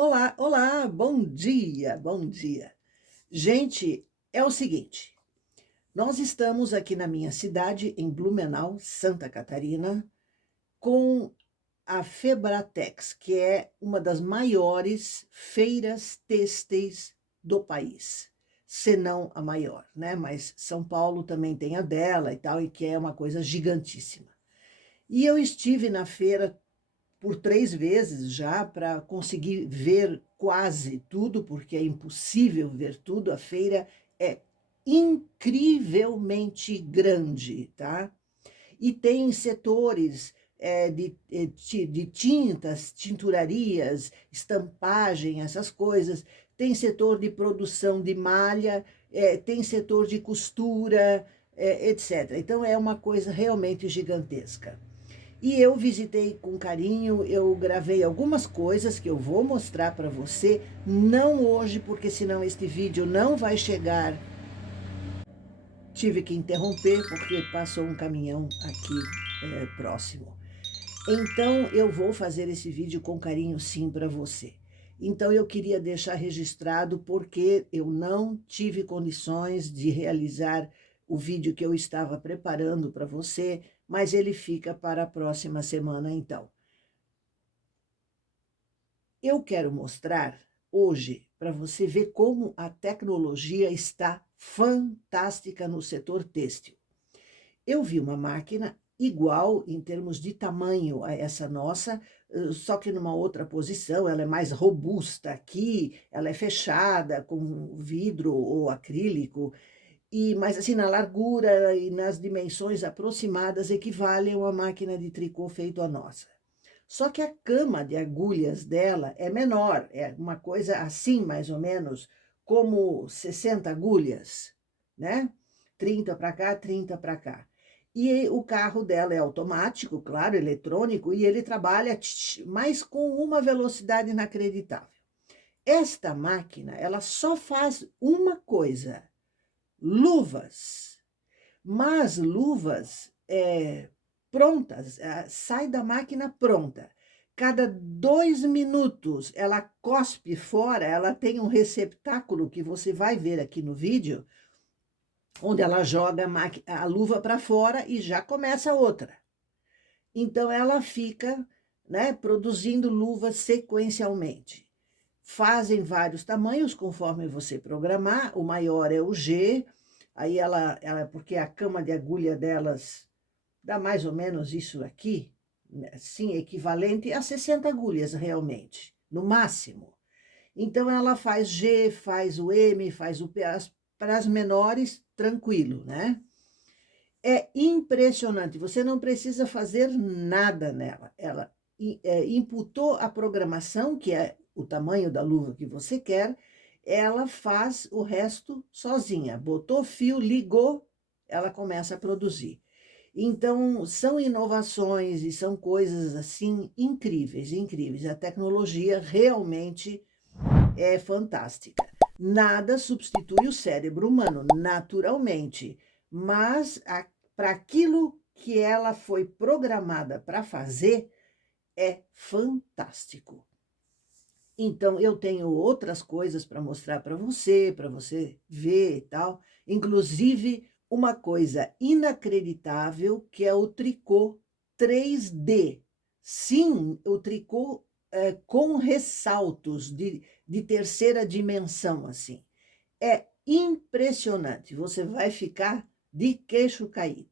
Olá, olá, bom dia, bom dia. Gente, é o seguinte, nós estamos aqui na minha cidade, em Blumenau, Santa Catarina, com a Febratex, que é uma das maiores feiras têxteis do país, se não a maior, né? Mas São Paulo também tem a dela e tal, e que é uma coisa gigantíssima. E eu estive na feira por 3 vezes já para conseguir ver quase tudo, porque é impossível ver tudo. A feira é incrivelmente grande, tá? E tem setores de tintas, tinturarias, estampagem, essas coisas. Tem setor de produção de malha, tem setor de costura, etc. Então é uma coisa realmente gigantesca. E eu visitei com carinho, eu gravei algumas coisas que eu vou mostrar para você, não hoje, porque senão este vídeo não vai chegar. Tive que interromper porque passou um caminhão aqui próximo. Então eu vou fazer esse vídeo com carinho sim para você. Então eu queria deixar registrado porque eu não tive condições de realizar o vídeo que eu estava preparando para você, mas ele fica para a próxima semana então. Eu quero mostrar hoje para você ver como a tecnologia está fantástica no setor têxtil. Eu vi uma máquina igual em termos de tamanho a essa nossa, só que numa outra posição. Ela é mais robusta aqui, ela é fechada com vidro ou acrílico, mas assim na largura e nas dimensões aproximadas equivalem a uma máquina de tricô feito a nossa. Só que a cama de agulhas dela é menor, é uma coisa assim mais ou menos, como 60 agulhas, né? 30 para cá, 30 para cá. E o carro dela é automático, claro, eletrônico, e ele trabalha mas com uma velocidade inacreditável. Esta máquina, ela só faz uma coisa: luvas. Mas luvas prontas, sai da máquina pronta. Cada 2 minutos ela cospe fora, ela tem um receptáculo que você vai ver aqui no vídeo, onde ela joga a luva para fora e já começa outra. Então ela fica, né, produzindo luvas sequencialmente. Fazem vários tamanhos conforme você programar, o maior é o G, aí porque a cama de agulha delas dá mais ou menos isso aqui, sim, equivalente a 60 agulhas realmente, no máximo. Então ela faz G, faz o M, faz o P, para as menores, tranquilo, né? É impressionante, você não precisa fazer nada nela. Ela imputou a programação, que é o tamanho da luva que você quer, ela faz o resto sozinha. Botou fio, ligou, ela começa a produzir. Então, são inovações e são coisas assim incríveis, incríveis. A tecnologia realmente é fantástica. Nada substitui o cérebro humano, naturalmente, mas para aquilo que ela foi programada para fazer, é fantástico. Então, eu tenho outras coisas para mostrar para você ver e tal, inclusive uma coisa inacreditável, que é o tricô 3D. Sim, o tricô com ressaltos de terceira dimensão, assim. É impressionante, você vai ficar de queixo caído.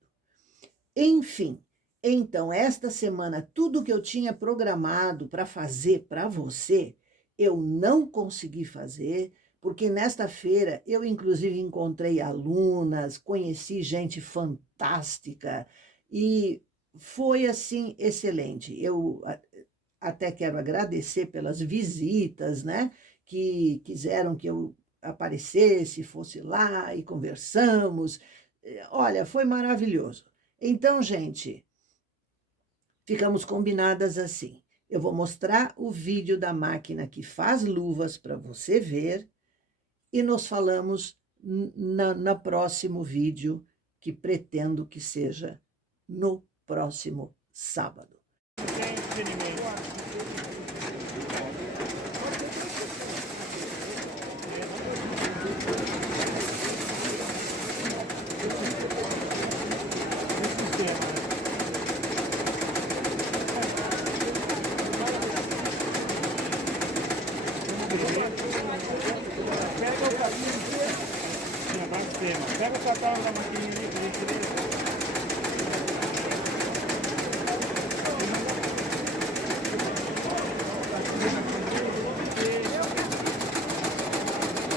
Enfim, então, esta semana, tudo que eu tinha programado para fazer para você, eu não consegui fazer, porque nesta feira eu, inclusive, encontrei alunas, conheci gente fantástica e foi, assim, excelente. Eu até quero agradecer pelas visitas, né, que quiseram que eu aparecesse, fosse lá e conversamos. Olha, foi maravilhoso. Então, gente, ficamos combinadas assim. Eu vou mostrar o vídeo da máquina que faz luvas para você ver e nos falamos no próximo vídeo, que pretendo que seja no próximo sábado. Pega o caminho inteiro. Sim, abaixo de cima. Pega o catálogo da maquininha ali, por gentileza.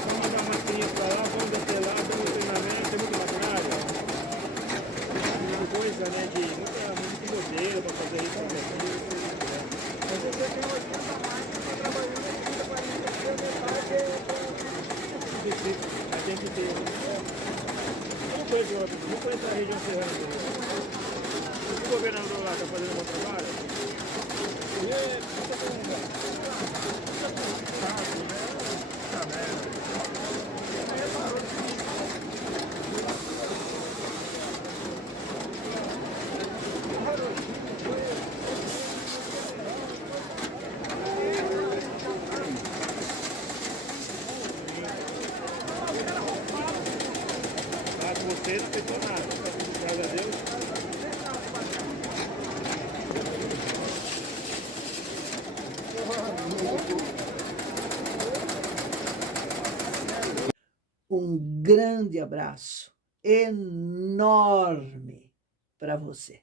Vamos dar uma maquininha pra lá, vamos descer lá, vamos no treinamento, tem muito maquinário. Uma coisa, né, de muito modelo pra fazer isso aqui. Mas você tem 80 máquinas trabalhando aqui, 40 dias, mas tem que ter. Não conheço a região serrana. O governador lá está fazendo um bom trabalho? Você não fez nada, graças a Deus. Um grande abraço enorme para você.